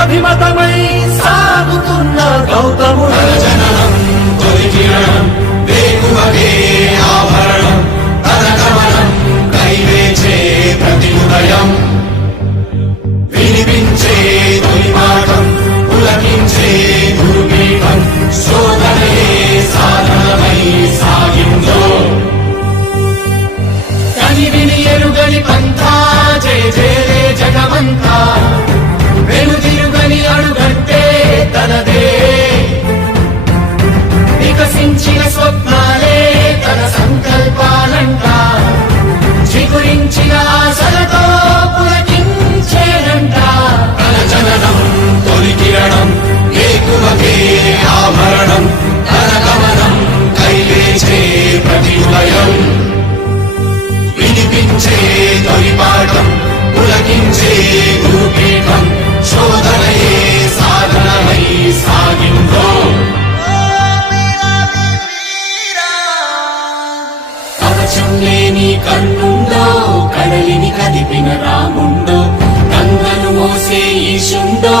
అభిమతమై సాగుతున్న గౌతముడు జననం తొలికిరణం వేకువగే ఆభరణం తన గమనం కైవేచే ప్రతి ఉదయం వినిపించే తొలి పాఠం పులకించే గురుపీఠం శోధనయే సాధనమై సాగిందో కని విని ఎరుగని పంథా జయ జయలే జగమంతా వెనుదిరుగని అడుగంటే తనదే వికసించిన స్వప్నాలే తన సంకల్పాలంట చిగురించిన ఆశలతో పులకించేనంట తన జననం తొలి కిరణం వేకువకే ఆభరణం తన గమనం కైలేచే ప్రతి ఉదయం వినిపించే తొలి పాఠం పులకించే గురుపీఠం శోధనయే సాధనమై సాగిందో కవచం లేని కన్నుండో కడలిని కదిపిన రాముండో గంగను మోసే ఈశుండో